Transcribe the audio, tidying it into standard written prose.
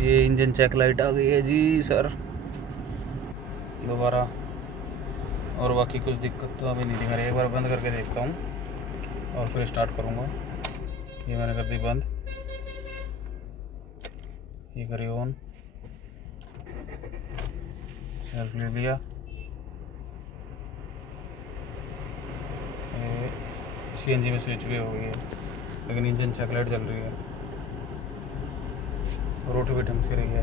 ये engine check light आ गई है जी सर दोबारा। और बाकी कुछ दिक्कत तो अभी नहीं दिखा रही। एक बार बंद करके देखता हूँ और फिर स्टार्ट करूँगा। ये मैंने कर दी बंद, ये करी ऑन, सेल्फ ले लिया। सीएनजी में स्विच भी हो गई है, लेकिन इंजन चेक लाइट जल रही है, रोड भी ढंग से रही है।